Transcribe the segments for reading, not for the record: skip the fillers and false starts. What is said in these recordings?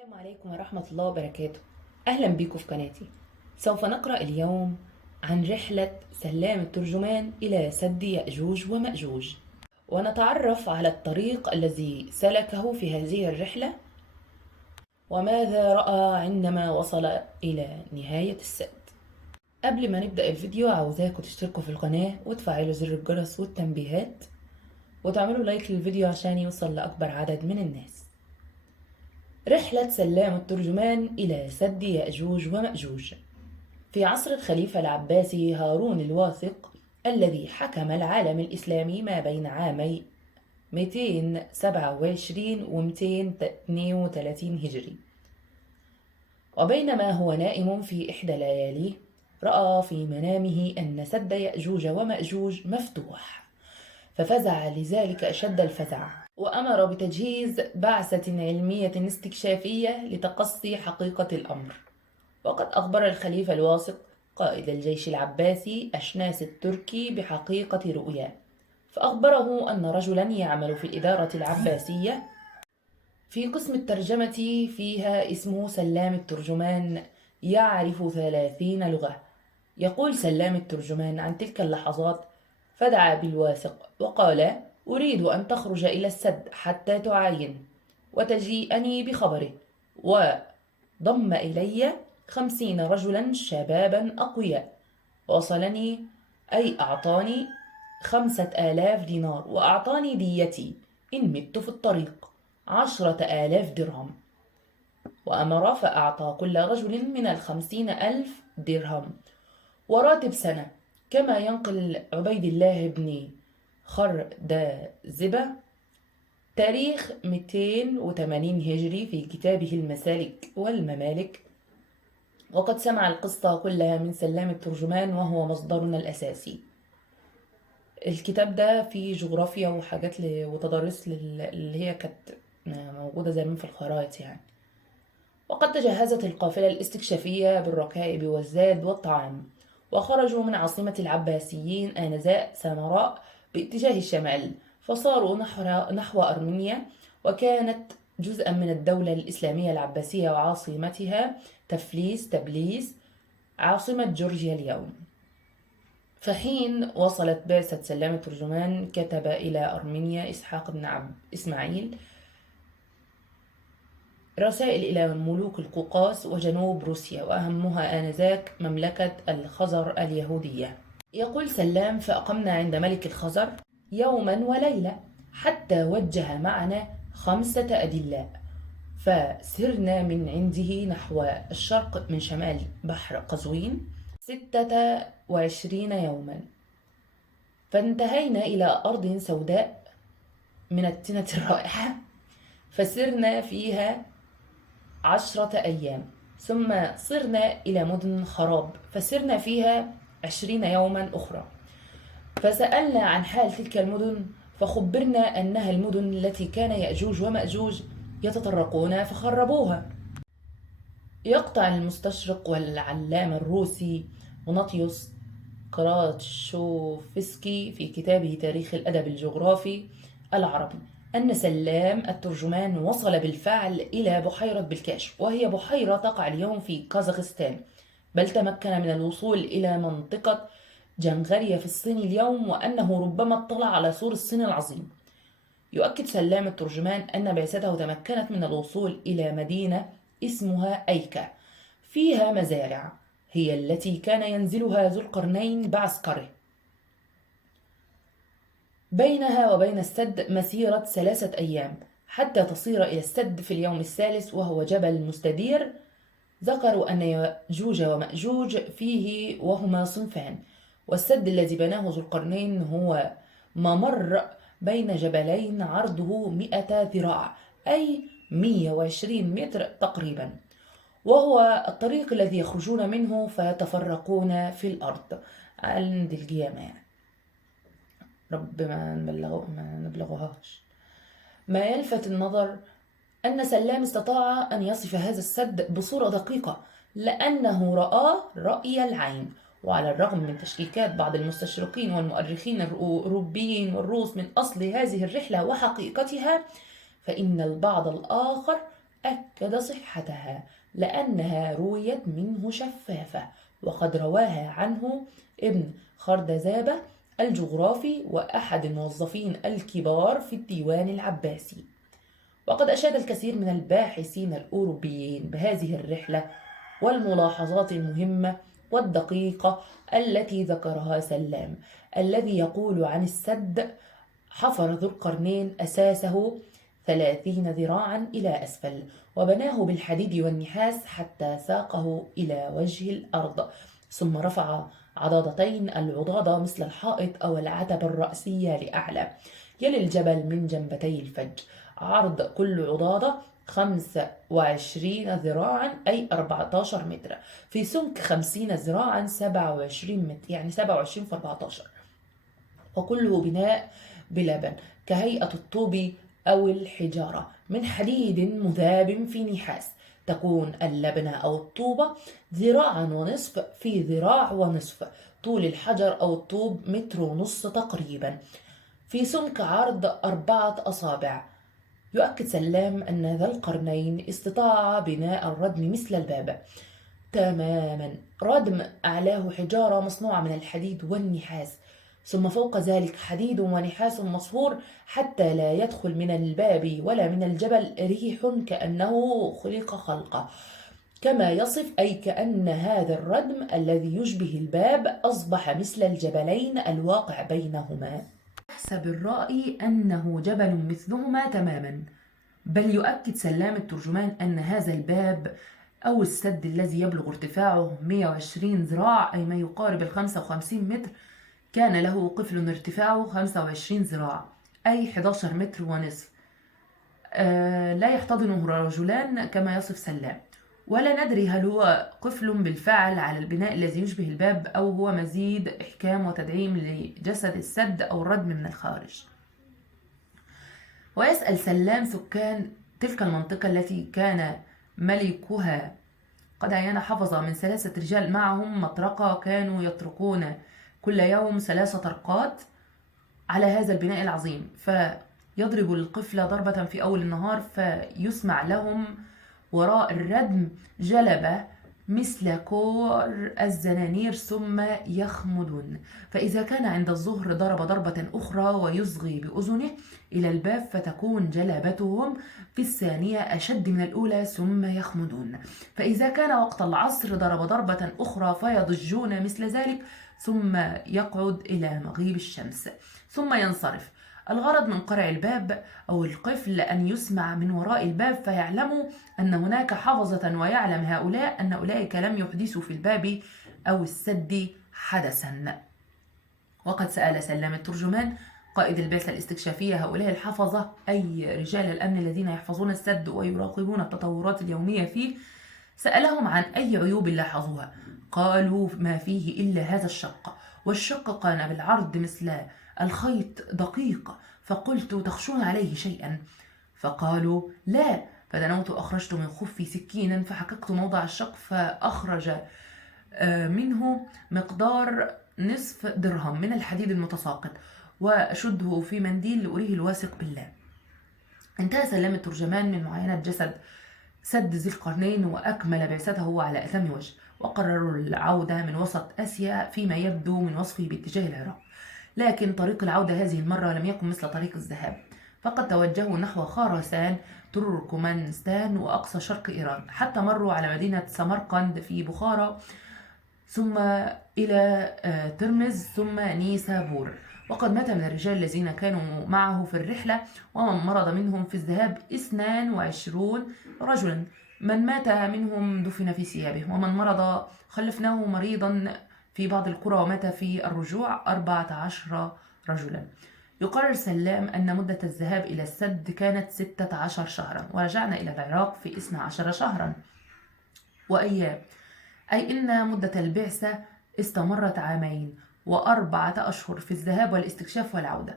السلام عليكم ورحمة الله وبركاته. أهلا بكم في قناتي. سوف نقرأ اليوم عن رحلة سلام الترجمان إلى سد يأجوج ومأجوج، ونتعرف على الطريق الذي سلكه في هذه الرحلة وماذا رأى عندما وصل إلى نهاية السد. قبل ما نبدأ الفيديو عاوزاكم تشتركوا في القناة وتفعلوا زر الجرس والتنبيهات وتعملوا لايك للفيديو عشان يوصل لأكبر عدد من الناس. رحلة سلام الترجمان إلى سد يأجوج ومأجوج. في عصر الخليفة العباسي هارون الواثق الذي حكم العالم الإسلامي ما بين عامي 227 و 232 هجري، وبينما هو نائم في إحدى لياليه رأى في منامه أن سد يأجوج ومأجوج مفتوح، ففزع لذلك أشد الفزع، وأمر بتجهيز بعثة علمية استكشافية لتقصي حقيقة الأمر. وقد أخبر الخليفة الواثق قائد الجيش العباسي أشناس التركي بحقيقة رؤياه، فأخبره أن رجلا يعمل في الإدارة العباسية في قسم الترجمة فيها اسمه سلام الترجمان يعرف 30 لغة. يقول سلام الترجمان عن تلك اللحظات: فدعا بالواثق وقال: أريد أن تخرج إلى السد حتى تعاين وتجيئني بخبره. وضم إلي 50 رجلا شبابا أقوياء، وصلني أي أعطاني 5000 دينار، وأعطاني ديتي إن مت في الطريق 10,000 درهم. وأمر فأعطى كل رجل من 50,000 درهم وراتب سنة، كما ينقل عبيد الله بن خردزبة تاريخ 280 هجري في كتابه المسالك والممالك. وقد سمع القصة كلها من سلام الترجمان وهو مصدرنا الأساسي. الكتاب ده فيه جغرافيا وحاجات وتضاريس اللي هي كانت موجودة زمان في الخرائط يعني. وقد تجهزت القافلة الاستكشافية بالركائب والزاد والطعام، وخرجوا من عاصمة العباسيين آنذاك سامراء باتجاه الشمال، فصاروا نحو أرمينيا، وكانت جزءا من الدولة الإسلامية العباسية، وعاصمتها تبليس عاصمة جورجيا اليوم. فحين وصلت بعثة سلام الترجمان كتب إلى أرمينيا إسحاق بن إسماعيل رسائل إلى ملوك القوقاز وجنوب روسيا، وأهمها آنذاك مملكة الخزر اليهودية. يقول سلام: فأقمنا عند ملك الخزر يوما وليلة حتى وجه معنا 5 أدلاء، فسرنا من عنده نحو الشرق من شمال بحر قزوين 26 يوما، فانتهينا إلى أرض سوداء من التنة الرائحة، فسرنا فيها 10 أيام، ثم صرنا إلى مدن خراب فسرنا فيها 20 يوما أخرى، فسألنا عن حال تلك المدن فخبرنا أنها المدن التي كان يأجوج ومأجوج يتطرقون فخربوها. يقطع المستشرق والعلامة الروسي غناطيوس كراتشوفسكي في كتابه تاريخ الأدب الجغرافي العربي أن سلام الترجمان وصل بالفعل إلى بحيرة بلكاش، وهي بحيرة تقع اليوم في كازاخستان، بل تمكن من الوصول إلى منطقة جنغريا في الصين اليوم، وأنه ربما اطلع على سور الصين العظيم. يؤكد سلام الترجمان أن بعثته تمكنت من الوصول إلى مدينة اسمها أيكا فيها مزارع، هي التي كان ينزلها ذو القرنين بعسكره. بينها وبين السد مسيرة 3 أيام حتى تصير إلى السد في اليوم الثالث، وهو جبل مستدير. ذكروا أن يأجوج ومأجوج فيه وهما صنفان، والسد الذي بناه ذو القرنين هو ممر بين جبلين عرضه 100 ذراع أي 120 متر تقريبا، وهو الطريق الذي يخرجون منه فيتفرقون في الأرض عند القيامة يعني. رب ما نبلغهاش. ما يلفت النظر أن سلام استطاع أن يصف هذا السد بصورة دقيقة، لأنه رآه رأي العين. وعلى الرغم من تشكيكات بعض المستشرقين والمؤرخين الأوروبيين والروس من أصل هذه الرحلة وحقيقتها، فإن البعض الآخر أكد صحتها لأنها رويت منه شفافة، وقد رواها عنه ابن خردزابة الجغرافي وأحد الموظفين الكبار في الديوان العباسي. وقد أشاد الكثير من الباحثين الأوروبيين بهذه الرحلة والملاحظات المهمة والدقيقة التي ذكرها سلام، الذي يقول عن السد: حفر ذو القرنين أساسه 30 ذراعا إلى أسفل، وبناه بالحديد والنحاس حتى ساقه إلى وجه الأرض، ثم رفع عضادتين العضادة مثل الحائط أو العتبة الرأسية لأعلى، يلي الجبل من جنبتي الفج. عرض كل عضادة 25 ذراعا أي 14 متر، في سمك 50 ذراعا 27 متر، يعني 27 في 14، وكله بناء بلبن كهيئة الطوب أو الحجارة من حديد مذاب في نحاس. تكون اللبنة أو الطوبة ذراعا ونصف في ذراع ونصف، طول الحجر أو الطوب 1.5 متر تقريبا، في سمك عرض 4 أصابع. يؤكد سلام أن ذا القرنين استطاع بناء الردم مثل الباب تماما، ردم أعلاه حجارة مصنوعة من الحديد والنحاس، ثم فوق ذلك حديد ونحاس مصفور، حتى لا يدخل من الباب ولا من الجبل ريح كأنه خلق خلقه. كما يصف أي كأن هذا الردم الذي يشبه الباب أصبح مثل الجبلين الواقع بينهما. يحسب الرائي أنه جبل مثلهما تماما، بل يؤكد سلام الترجمان أن هذا الباب أو السد الذي يبلغ ارتفاعه 120 ذراع أي ما يقارب 55 متر، كان له قفل ارتفاعه 25 ذراع أي 11 متر ونصف، لا يحتضنه رجلان كما يصف سلام، ولا ندري هل هو قفل بالفعل على البناء الذي يشبه الباب أو هو مزيد إحكام وتدعيم لجسد السد أو الردم من الخارج. ويسأل سلام سكان تلك المنطقة التي كان ملكها قد عين حفظة من 3 رجال معهم مطرقة، كانوا يطرقون كل يوم 3 طرقات على هذا البناء العظيم، فيضرب القفل ضربة في أول النهار فيسمع لهم وراء الردم جلبة مثل كور الزنانير ثم يخمدون، فإذا كان عند الظهر ضرب ضربة أخرى ويصغي بأذنه إلى الباب، فتكون جلبتهم في الثانية أشد من الأولى ثم يخمدون، فإذا كان وقت العصر ضرب ضربة أخرى فيضجون مثل ذلك، ثم يقعد إلى مغيب الشمس ثم ينصرف. الغرض من قرع الباب أو القفل أن يسمع من وراء الباب فيعلموا أن هناك حفظة، ويعلم هؤلاء أن أولئك لم يحدثوا في الباب أو السد حدثا. وقد سأل سلام الترجمان قائد البعثة الاستكشافية هؤلاء الحفظة أي رجال الأمن الذين يحفظون السد ويراقبون التطورات اليومية فيه، سألهم عن أي عيوب لاحظوها. قالوا ما فيه إلا هذا الشق، والشق كان بالعرض مثل الخيط دقيق، فقلت تخشون عليه شيئا؟ فقالوا لا، فدنوت أخرجت من خفي سكينا فحققت موضع الشق، فأخرج منه مقدار نصف درهم من الحديد المتساقط، وأشده في منديل لأريه الواثق بالله. انتهى سلام الترجمان من معاينة جسد سد ذي القرنين وأكمل بعثته على أتم وجه، وقرروا العودة من وسط آسيا فيما يبدو من وصفه باتجاه العراق، لكن طريق العودة هذه المرة لم يكن مثل طريق الذهاب، فقد توجهوا نحو خراسان تركمانستان وأقصى شرق إيران، حتى مروا على مدينة سمرقند في بخارى، ثم إلى ترمز، ثم نيسابور. وقد مات من الرجال الذين كانوا معه في الرحلة ومن مرض منهم في الذهاب 22 رجلا، من مات منهم دفن في ثيابه، ومن مرض خلفناه مريضا في بعض القرى ومات في الرجوع 14 رجلا. يقرر سلام أن مدة الذهاب إلى السد كانت 16 شهرا، ورجعنا إلى العراق في 12 شهرا وأيام، أي إن مدة البعثة استمرت 2 و4 أشهر في الذهاب والاستكشاف والعودة.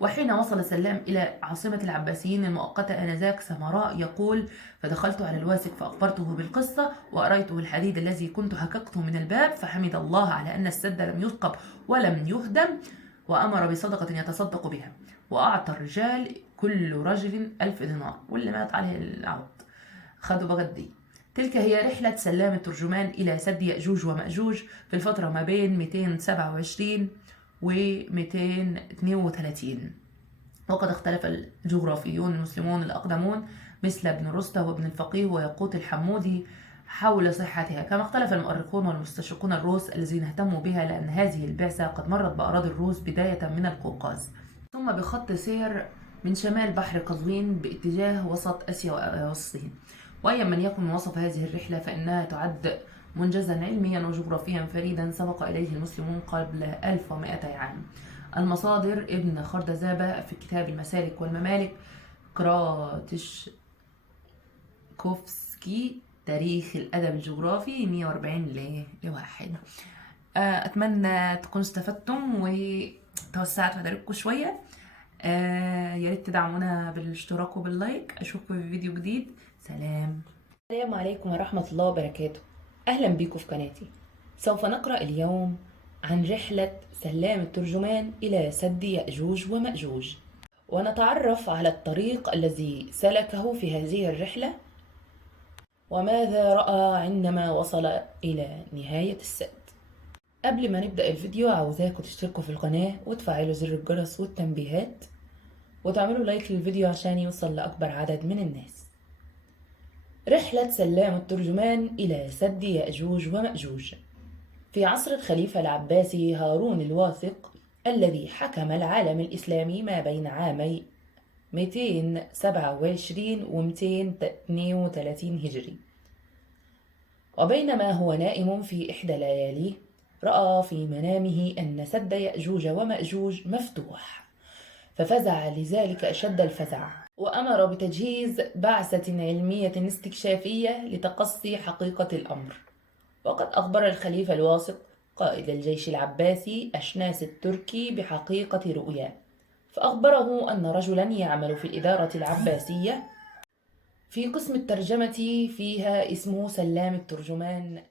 وحين وصل سلام إلى عاصمة العباسيين المؤقتة آنذاك سمراء، يقول فدخلت على الواثق فأخبرته بالقصة وأريته الحديد الذي كنت حققته من الباب، فحمد الله على أن السد لم يثقب ولم يهدم، وأمر بصدقة يتصدق بها، وأعطى الرجال كل رجل 1000 دينار، واللي مات عليه العوض. خدوا بغدي. تلك هي رحلة سلام الترجمان إلى سد يأجوج ومأجوج في الفترة ما بين 227 و 232. وقد اختلف الجغرافيون المسلمون الأقدمون مثل ابن رستة وابن الفقيه وياقوت الحمودي حول صحتها، كما اختلف المؤرخون والمستشرقون الروس الذين اهتموا بها، لأن هذه البعثة قد مرت بأراضي الروس بداية من القوقاز ثم بخط سير من شمال بحر قزوين باتجاه وسط آسيا والصين. وأي من يكن وصف هذه الرحلة فإنها تعد منجزا علميا وجغرافيا فريدا سبق إليه المسلمون قبل 1200 عام. المصادر: ابن خردزابة في كتاب المسالك والممالك، كراتشكوفسكي تاريخ الأدب الجغرافي 140 لواحد. أتمنى تكونوا استفدتم وتوسعتوا مدارككم شوية. يا ريت تدعمونا بالاشتراك وباللايك. أشوفكم في فيديو جديد. سلام. السلام عليكم ورحمة الله وبركاته. أهلا بكم في قناتي. سوف نقرأ اليوم عن رحلة سلام الترجمان إلى سد يأجوج ومأجوج، ونتعرف على الطريق الذي سلكه في هذه الرحلة وماذا رأى عندما وصل إلى نهاية السد. قبل ما نبدأ الفيديو عاوزاكم تشتركوا في القناة وتفعلوا زر الجرس والتنبيهات وتعملوا لايك للفيديو عشان يوصل لأكبر عدد من الناس. رحلة سلام الترجمان إلى سد يأجوج ومأجوج. في عصر الخليفة العباسي هارون الواثق الذي حكم العالم الإسلامي ما بين عامي 227 و 232 هجري، وبينما هو نائم في إحدى لياليه رأى في منامه أن سد يأجوج ومأجوج مفتوح، ففزع لذلك أشد الفزع، وأمر بتجهيز بعثة علمية استكشافية لتقصي حقيقة الأمر. وقد أخبر الخليفة الواثق قائد الجيش العباسي أشناس التركي بحقيقة رؤياه، فأخبره أن رجلا يعمل في الإدارة العباسية في قسم الترجمة فيها اسمه سلام الترجمان